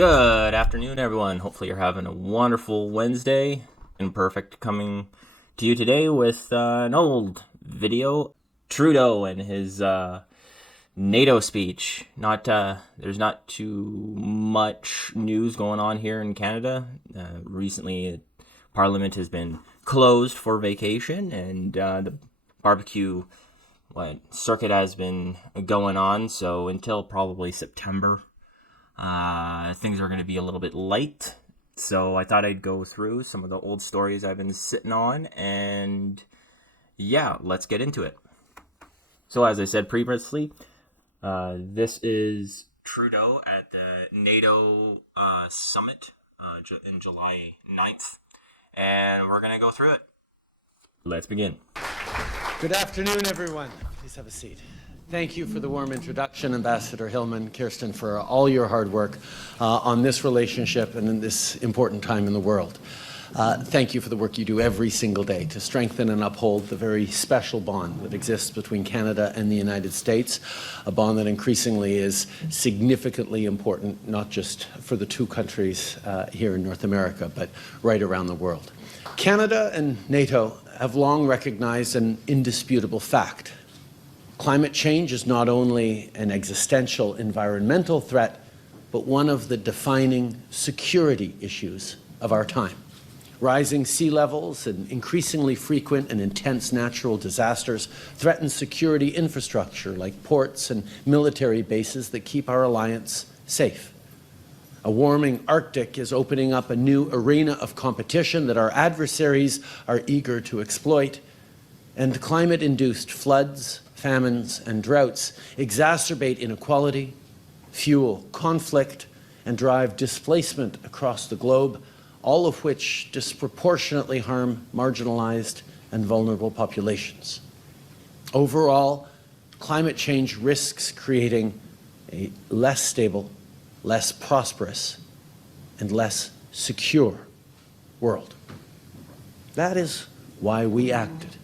Good afternoon, everyone. Hopefully, you're having a wonderful Wednesday. Imperfect coming to you today with an old video. Trudeau and his NATO speech. There's not too much news going on here in Canada. Recently, Parliament has been closed for vacation, and the barbecue circuit has been going on. So until probably September. Things are going to be a little bit light, so I thought I'd go through some of the old stories I've been sitting on, and yeah, let's get into it. So as I said previously, this is Trudeau at the NATO summit in July 9th, and we're going to go through it. Let's begin. Good afternoon, everyone. Please have a seat. Thank you for the warm introduction, Ambassador Hillman, Kirsten, for all your hard work on this relationship and in this important time in the world. Thank you for the work you do every single day to strengthen and uphold the very special bond that exists between Canada and the United States, a bond that increasingly is significantly important, not just for the two countries here in North America, but right around the world. Canada and NATO have long recognized an indisputable fact. Climate change is not only an existential environmental threat, but one of the defining security issues of our time. Rising sea levels and increasingly frequent and intense natural disasters threaten security infrastructure like ports and military bases that keep our alliance safe. A warming Arctic is opening up a new arena of competition that our adversaries are eager to exploit, and climate-induced floods, famines, and droughts exacerbate inequality, fuel conflict, and drive displacement across the globe, all of which disproportionately harm marginalized and vulnerable populations. Overall, climate change risks creating a less stable, less prosperous, and less secure world. That is why we acted.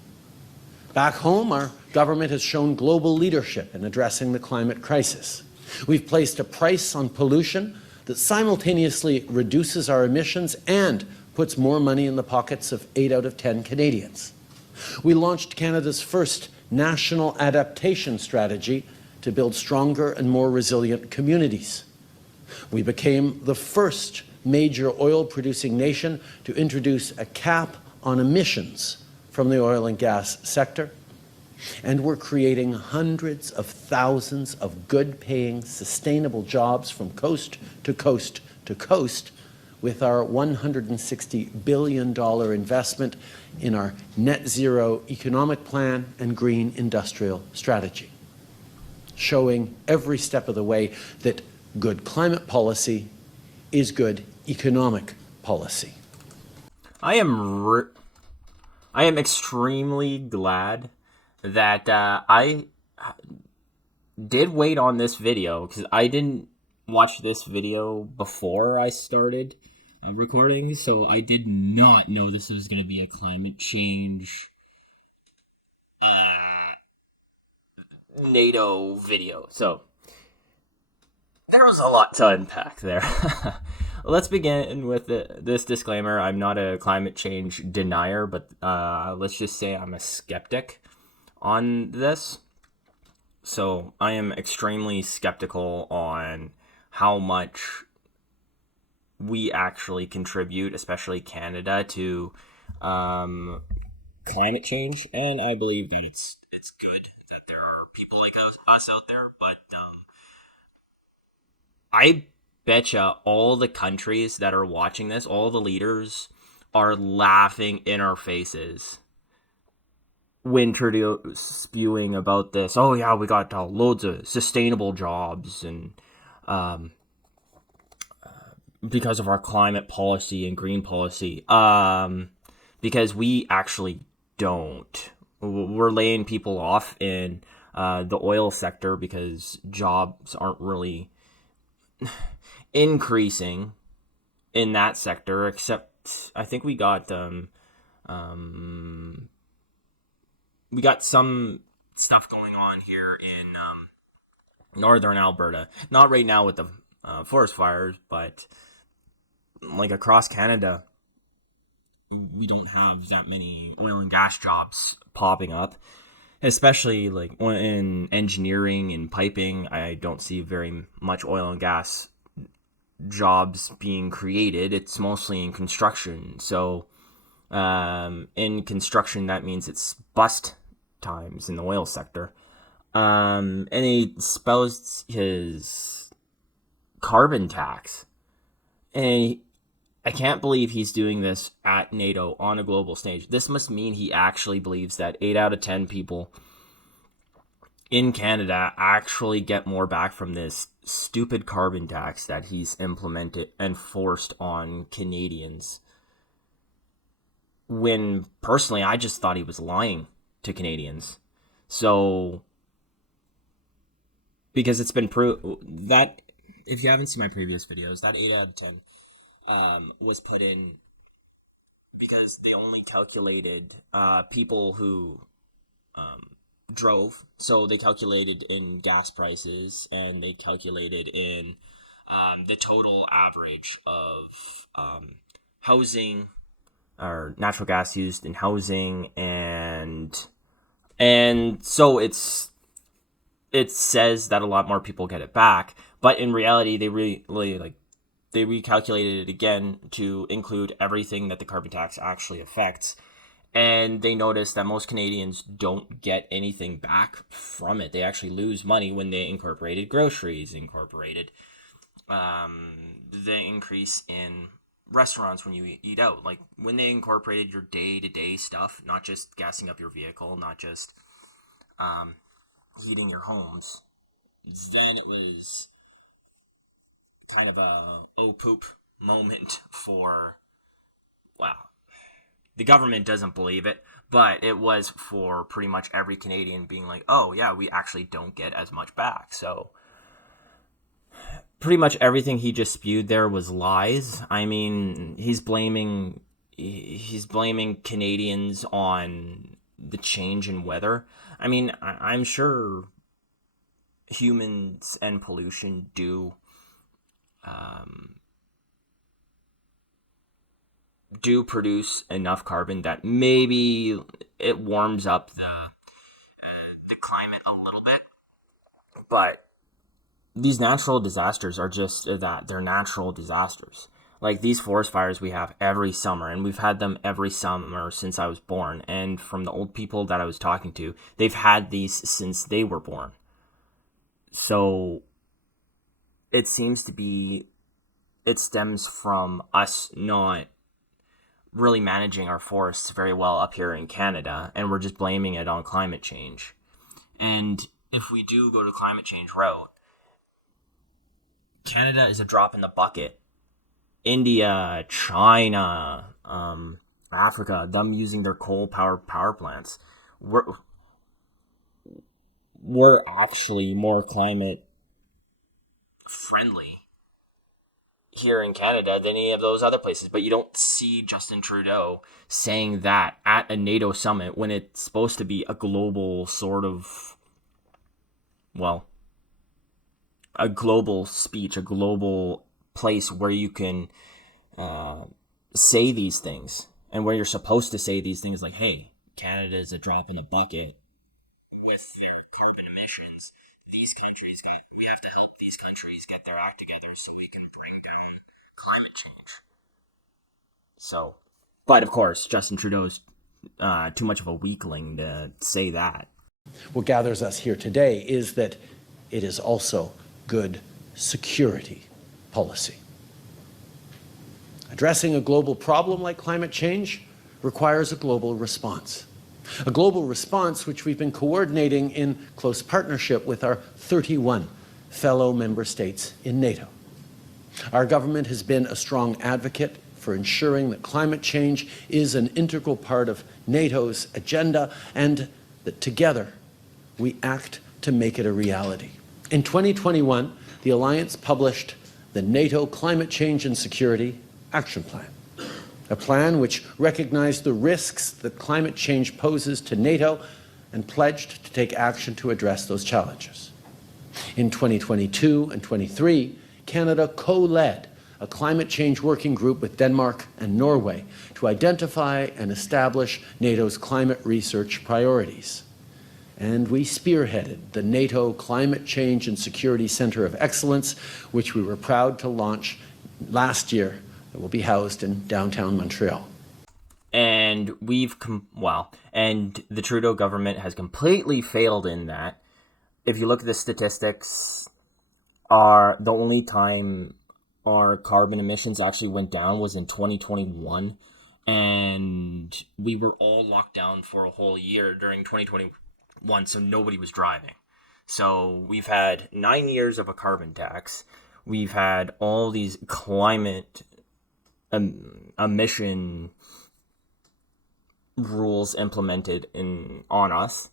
Back home, our government has shown global leadership in addressing the climate crisis. We've placed a price on pollution that simultaneously reduces our emissions and puts more money in the pockets of 8 out of 10 Canadians. We launched Canada's first national adaptation strategy to build stronger and more resilient communities. We became the first major oil-producing nation to introduce a cap on emissions from the oil and gas sector, and we're creating hundreds of thousands of good-paying, sustainable jobs from coast to coast to coast with our $160 billion investment in our net zero economic plan and green industrial strategy, showing every step of the way that good climate policy is good economic policy. I am extremely glad that I did wait on this video, because I didn't watch this video before I started recording, so I did not know this was going to be a climate change NATO video. So there was a lot to unpack there. Let's begin with this disclaimer. I'm not a climate change denier, but let's just say I'm a skeptic on this. So I am extremely skeptical on how much we actually contribute, especially Canada, to climate change. And I believe that it's good that there are people like us out there, but I betcha all the countries that are watching this, all the leaders, are laughing in our faces when Trudeau spewing about this. Oh yeah, we got loads of sustainable jobs, and because of our climate policy and green policy, because we actually don't. We're laying people off in the oil sector because jobs aren't really increasing in that sector, except I think we got some stuff going on here in northern Alberta. Not right now with the forest fires, but like across Canada, we don't have that many oil and gas jobs popping up, especially like in engineering and piping. I don't see very much oil and gas jobs being created. It's mostly in construction. So in construction, that means it's bust times in the oil sector. And he espoused his carbon tax. And I can't believe he's doing this at NATO on a global stage. This must mean he actually believes that 8 out of 10 people in Canada actually get more back from this stupid carbon tax that he's implemented and forced on Canadians. When personally, I just thought he was lying to Canadians. So, because it's been proved that, if you haven't seen my previous videos, that 8 out of 10 was put in because they only calculated people who drove. So they calculated in gas prices, and they calculated in the total average of housing or natural gas used in housing, and so it says that a lot more people get it back, but in reality they they recalculated it again to include everything that the carbon tax actually affects. And they noticed that most Canadians don't get anything back from it. They actually lose money when they incorporated groceries, incorporated the increase in restaurants when you eat out. Like when they incorporated your day-to-day stuff, not just gassing up your vehicle, not just heating your homes, then it was kind of a oh poop moment for, wow, the government doesn't believe it, but it was for pretty much every Canadian being like, oh yeah, we actually don't get as much back. So pretty much everything he just spewed there was lies. I mean, he's blaming Canadians on the change in weather. I mean, I'm sure humans and pollution do produce enough carbon that maybe it warms up the climate a little bit. But these natural disasters are just that. They're natural disasters. Like these forest fires we have every summer, and we've had them every summer since I was born. And from the old people that I was talking to, they've had these since they were born. So it seems to be, it stems from us not really managing our forests very well up here in Canada, and we're just blaming it on climate change. And if we do go to climate change route, Canada is a drop in the bucket. India, China, Africa, them using their coal-powered power plants, we're actually more climate friendly here in Canada than any of those other places. But you don't see Justin Trudeau saying that at a NATO summit when it's supposed to be a global sort of, well, a global speech, a global place where you can say these things, and where you're supposed to say these things like, hey, Canada is a drop in the bucket with their carbon emissions. We have to help these countries get their act together so we can bring down climate change. So, but of course, Justin Trudeau's too much of a weakling to say that. What gathers us here today is that it is also good security policy. Addressing a global problem like climate change requires a global response. A global response which we've been coordinating in close partnership with our 31 fellow member states in NATO. Our government has been a strong advocate for ensuring that climate change is an integral part of NATO's agenda, and that together we act to make it a reality. In 2021, the Alliance published the NATO Climate Change and Security Action Plan, a plan which recognized the risks that climate change poses to NATO and pledged to take action to address those challenges. In 2022 and 23, Canada co-led a climate change working group with Denmark and Norway to identify and establish NATO's climate research priorities. And we spearheaded the NATO Climate Change and Security Center of Excellence, which we were proud to launch last year. It will be housed in downtown Montreal. And and the Trudeau government has completely failed in that. If you look at the statistics, the only time our carbon emissions actually went down was in 2021, and we were all locked down for a whole year during 2021, so nobody was driving. So we've had 9 years of a carbon tax. We've had all these climate emission rules implemented on us,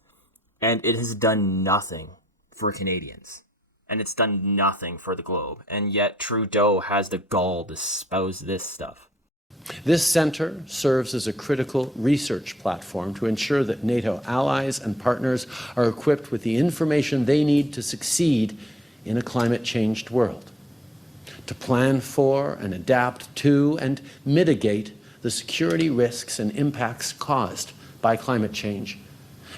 and it has done nothing for Canadians. And it's done nothing for the globe. And yet Trudeau has the gall to espouse this stuff. This center serves as a critical research platform to ensure that NATO allies and partners are equipped with the information they need to succeed in a climate-changed world, to plan for and adapt to and mitigate the security risks and impacts caused by climate change,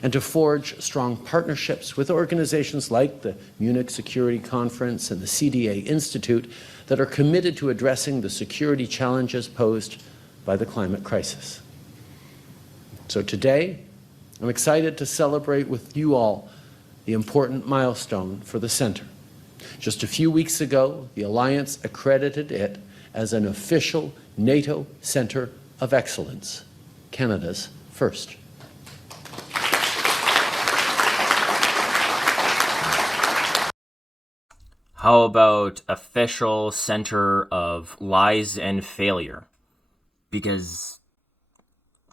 and to forge strong partnerships with organizations like the Munich Security Conference and the CDA Institute that are committed to addressing the security challenges posed by the climate crisis. So today, I'm excited to celebrate with you all the important milestone for the Centre. Just a few weeks ago, the Alliance accredited it as an official NATO Centre of Excellence, Canada's first. How about official center of lies and failure? Because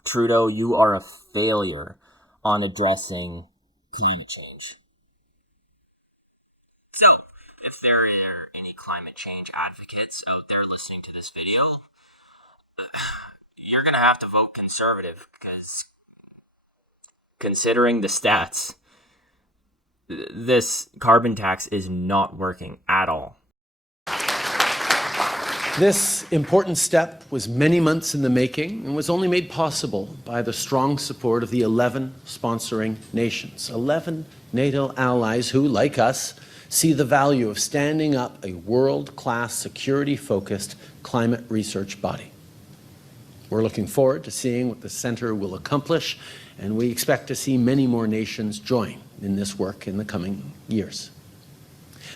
Trudeau, you are a failure on addressing climate change. So, if there are any climate change advocates out there listening to this video, you're going to have to vote Conservative, because considering the stats, this carbon tax is not working at all. This important step was many months in the making and was only made possible by the strong support of the 11 sponsoring nations, 11 NATO allies who, like us, see the value of standing up a world-class, security-focused climate research body. We're looking forward to seeing what the Centre will accomplish, and we expect to see many more nations join in this work in the coming years.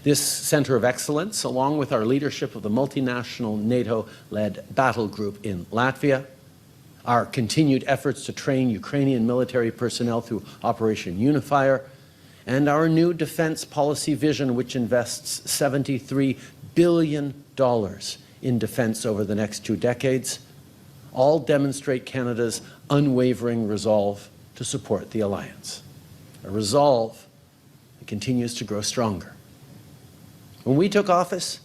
This Centre of Excellence, along with our leadership of the multinational NATO-led battle group in Latvia, our continued efforts to train Ukrainian military personnel through Operation Unifier, and our new defense policy vision, which invests $73 billion in defense over the next 2 decades, all demonstrate Canada's unwavering resolve to support the alliance, a resolve that continues to grow stronger. When we took office,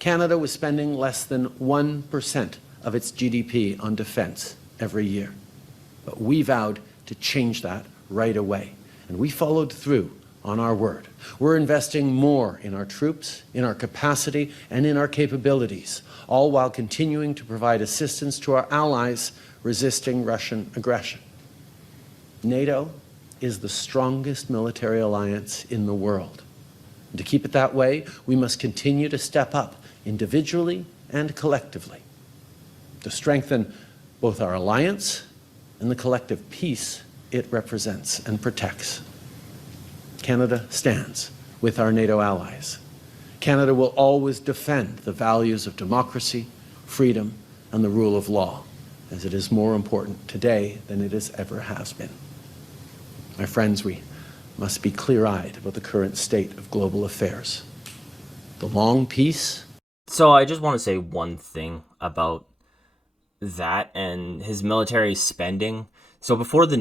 Canada was spending less than 1% of its GDP on defense every year. But we vowed to change that right away, and we followed through on our word. We're investing more in our troops, in our capacity, and in our capabilities, all while continuing to provide assistance to our allies resisting Russian aggression. NATO is the strongest military alliance in the world. And to keep it that way, we must continue to step up individually and collectively to strengthen both our alliance and the collective peace it represents and protects. Canada stands with our NATO allies. Canada will always defend the values of democracy, freedom, and the rule of law, as it is more important today than it ever has been. My friends, we must be clear-eyed about the current state of global affairs. The long peace. So I just want to say one thing about that and his military spending. So before he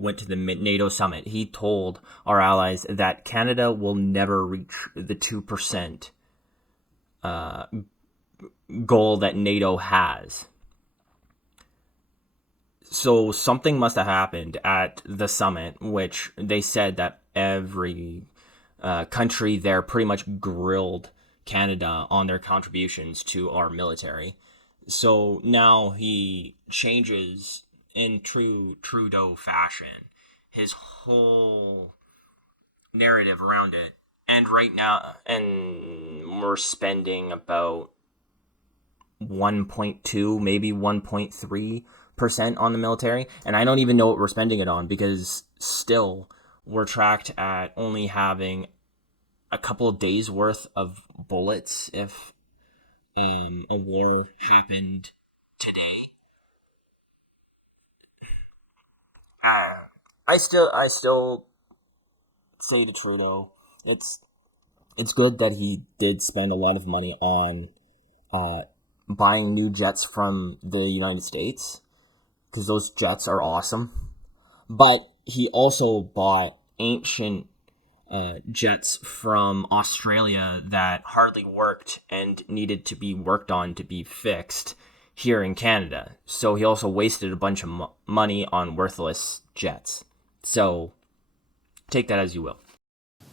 went to the NATO summit, he told our allies that Canada will never reach the 2% goal that NATO has. So something must have happened at the summit, which they said that every country there pretty much grilled Canada on their contributions to our military. So now he changes in true Trudeau fashion his whole narrative around it. And right now, and we're spending about 1.2, maybe 1.3% on the military. And I don't even know what we're spending it on, because still we're tracked at only having a couple of days worth of bullets if a war happened today. I still say to Trudeau, it's good that he did spend a lot of money on buying new jets from the United States, because those jets are awesome. But he also bought ancient jets from Australia that hardly worked and needed to be worked on to be fixed here in Canada. So he also wasted a bunch of money on worthless jets. So take that as you will.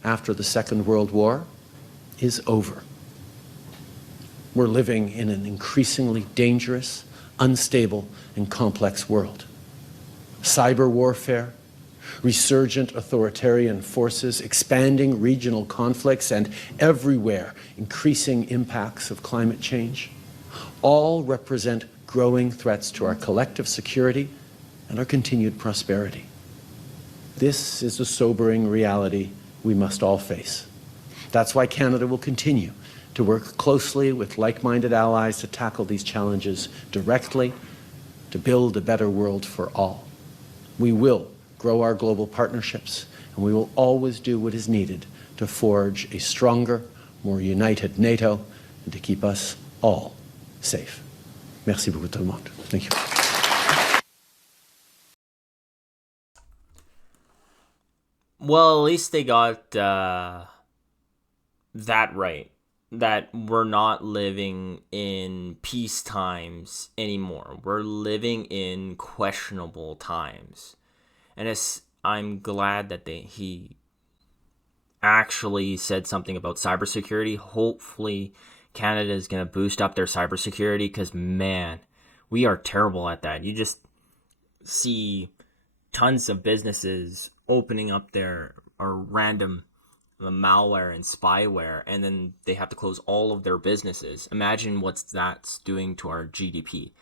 After the Second World War is over. We're living in an increasingly dangerous, unstable, and complex world. Cyber warfare, resurgent authoritarian forces, expanding regional conflicts, and everywhere increasing impacts of climate change all represent growing threats to our collective security and our continued prosperity. This is a sobering reality we must all face. That's why Canada will continue to work closely with like-minded allies to tackle these challenges directly, to build a better world for all. We will grow our global partnerships, and we will always do what is needed to forge a stronger, more united NATO, and to keep us all safe. Merci beaucoup tout le monde. Thank you. Well, at least they got that right. That we're not living in peace times anymore. We're living in questionable times. And I'm glad that he actually said something about cybersecurity. Hopefully, Canada is going to boost up their cybersecurity, because, man, we are terrible at that. You just see tons of businesses opening up their random malware and spyware, and then they have to close all of their businesses. Imagine what that's doing to our GDP.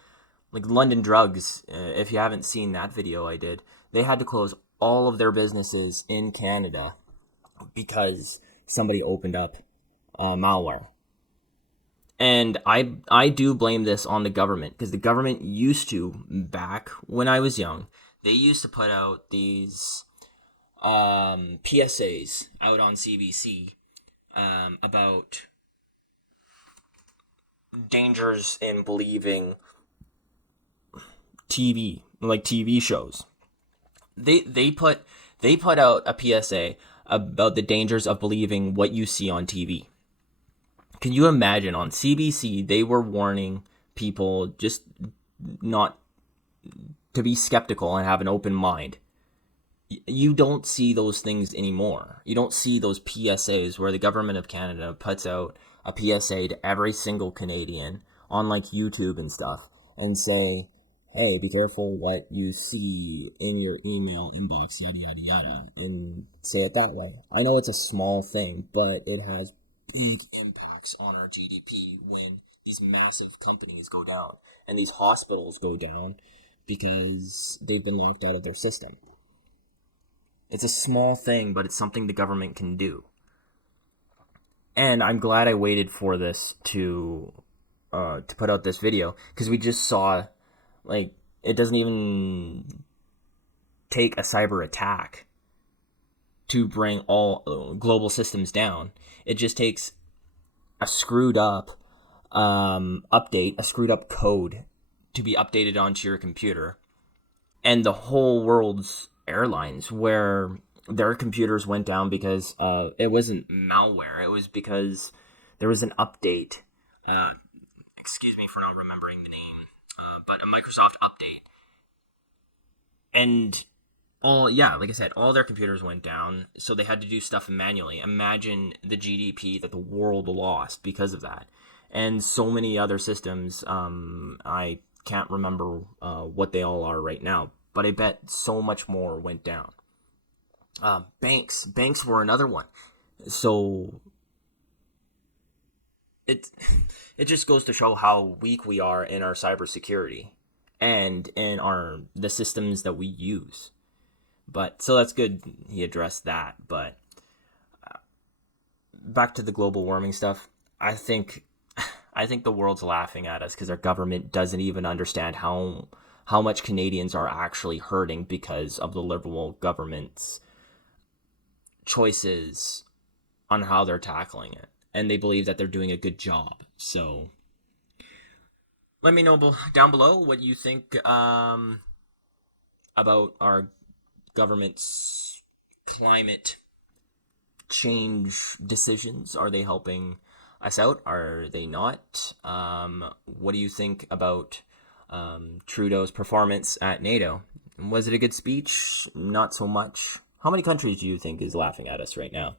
Like London Drugs, if you haven't seen that video I did, they had to close all of their businesses in Canada because somebody opened up malware. And I do blame this on the government, because the government used to, back when I was young, they used to put out these PSAs out on CBC about dangers in believing TV shows. They put out a PSA about the dangers of believing what you see on TV. Can you imagine, on CBC they were warning people just not to be skeptical and have an open mind. You don't see those things anymore. You don't see those PSAs where the government of Canada puts out a PSA to every single Canadian on like YouTube and stuff and say, hey, be careful what you see in your email inbox, yada, yada, yada, and say it that way. I know it's a small thing, but it has big impacts on our GDP when these massive companies go down and these hospitals go down because they've been locked out of their system. It's a small thing, but it's something the government can do. And I'm glad I waited for this to put out this video, because we just saw, like, it doesn't even take a cyber attack to bring all global systems down. It just takes a screwed up update, a screwed up code to be updated onto your computer, and the whole world's airlines, where their computers went down because it wasn't malware. It was because there was an update. Excuse me for not remembering the name, but a Microsoft update. And like I said, all their computers went down, so they had to do stuff manually. Imagine the GDP that the world lost because of that, and so many other systems. I can't remember what they all are right now, but I bet so much more went down. Banks were another one. So it it just goes to show how weak we are in our cybersecurity and in the systems that we use. But so that's good he addressed that. But back to the global warming stuff. I think the world's laughing at us because our government doesn't even understand how much Canadians are actually hurting because of the Liberal government's choices on how they're tackling it, and they believe that they're doing a good job. So let me know down below what you think about our government's climate change decisions. Are they helping us out? Are they not? What do you think about Trudeau's performance at NATO? Was it a good speech? Not so much. How many countries do you think is laughing at us right now?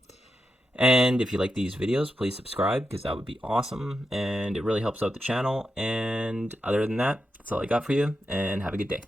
And if you like these videos, please subscribe because that would be awesome and it really helps out the channel. And other than that, that's all I got for you, and have a good day.